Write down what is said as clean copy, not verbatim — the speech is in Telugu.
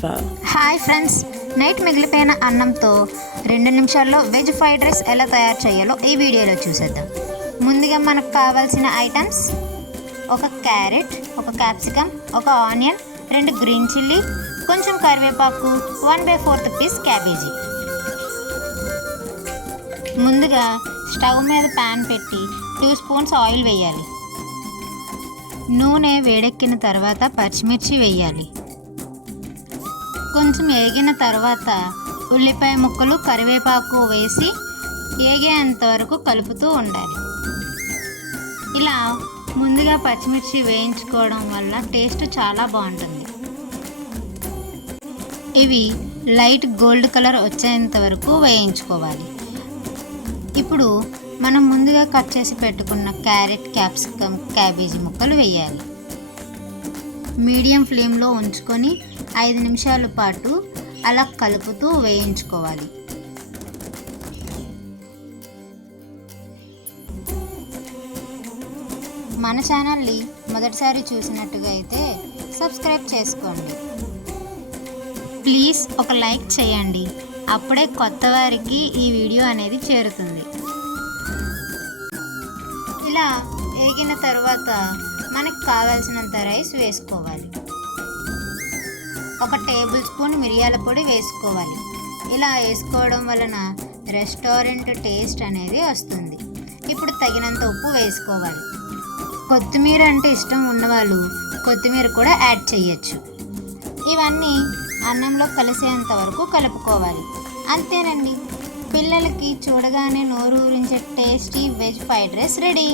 హాయ్ ఫ్రెండ్స్, నైట్ మిగిలిపోయిన అన్నంతో 2 నిమిషాల్లో వెజ్ ఫ్రైడ్ రైస్ ఎలా తయారు చేయాలో ఈ వీడియోలో చూసేద్దాం. ముందుగా మనకు కావాల్సిన ఐటమ్స్: ఒక క్యారెట్, ఒక క్యాప్సికమ్, ఒక ఆనియన్, 2 గ్రీన్ చిల్లీ, కొంచెం కరివేపాకు, 1/4 పీస్ క్యాబేజీ. ముందుగా స్టవ్ మీద ప్యాన్ పెట్టి 2 స్పూన్స్ ఆయిల్ వేయాలి. నూనె వేడెక్కిన తర్వాత పచ్చిమిర్చి వేయాలి. కొంచెం వేగిన తర్వాత ఉల్లిపాయ ముక్కలు, కరివేపాకు వేసి వేగేంత వరకు కలుపుతూ ఉండాలి. ఇలా ముందుగా పచ్చిమిర్చి వేయించుకోవడం వల్ల టేస్ట్ చాలా బాగుంటుంది. ఇవి లైట్ గోల్డ్ కలర్ వచ్చేంత వరకు వేయించుకోవాలి. ఇప్పుడు మనం ముందుగా కట్ చేసి పెట్టుకున్న క్యారెట్, క్యాప్సికమ్, క్యాబేజీ ముక్కలు వేయాలి. మీడియం ఫ్లేమ్లో ఉంచుకొని 5 నిమిషాల పాటు అలా కలుపుతూ వేయించుకోవాలి. మన ఛానల్ని మొదటిసారి చూసినట్టుగా అయితే సబ్స్క్రైబ్ చేసుకోండి. ప్లీజ్ ఒక లైక్ చేయండి, అప్పుడే కొత్త వారికి ఈ వీడియో అనేది చేరుతుంది. ఇలా వేగిన తర్వాత మనకు కావాల్సినంత రైస్ వేసుకోవాలి. 1 టేబుల్ స్పూన్ మిరియాల పొడి వేసుకోవాలి. ఇలా వేసుకోవడం వలన రెస్టారెంట్ టేస్ట్ అనేది వస్తుంది. ఇప్పుడు తగినంత ఉప్పు వేసుకోవాలి. కొత్తిమీర అంటే ఇష్టం ఉన్నవాళ్ళు కొత్తిమీర కూడా యాడ్ చేయొచ్చు. ఇవన్నీ అన్నంలో కలిసేంత వరకు కలుపుకోవాలి. అంతేనండి, పిల్లలకి చూడగానే నోరు ఊరించే tasty veg fried rice ready.